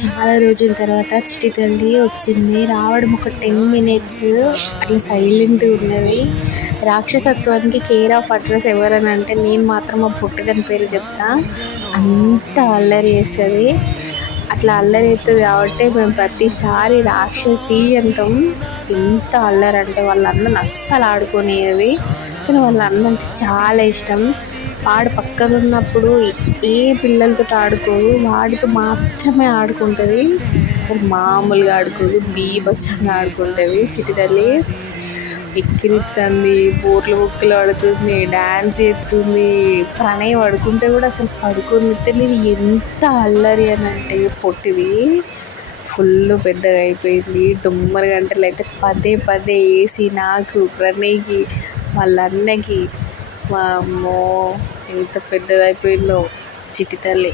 చాలా రోజుల తర్వాత చిట్టి తల్లి వచ్చింది. రావడం ఒక 10 మినిట్స్ అట్లా సైలెంట్గా ఉన్నది. రాక్షసత్వానికి కేర్ ఆఫ్ అడ్రస్ ఎవరని అంటే నేను మాత్రం మా పుట్టదని పేరు చెప్తా. అంత అల్లరి చేస్తుంది. అట్లా అల్లరి అవుతుంది కాబట్టి మేము ప్రతిసారి రాక్షసి అంటాం. ఎంత అల్లరి అంటే వాళ్ళ అన్నని అస్సలు ఆడుకోనియది. కానీ వాళ్ళ అన్న అంటే చాలా ఇష్టం. వాడు పక్కన ఉన్నప్పుడు ఏ పిల్లలతో ఆడుకోదు, వాడితో మాత్రమే ఆడుకుంటుంది. కానీ మామూలుగా ఆడుకోదు, బీభత్సంగా ఆడుకుంటుంది. చిట్టి తల్లి ఎక్కిరిస్తుంది, బోర్లు బుక్కలు పడుతుంది, డ్యాన్స్ చేస్తుంది. ప్రణయ్ పడుకుంటే కూడా అసలు పడుకోనిత్తలేదు. ఎంత అల్లరి అని అంటే పొట్టిది ఫుల్ పెద్దగా అయిపోయింది. డొమ్మరి గంటలు అయితే పదే పదే వేసి నాకు, ప్రణయ్కి, వాళ్ళ అన్నకి. మా అమ్మో ఎంత పెద్దదైపోయిందో చిట్టి తల్లి.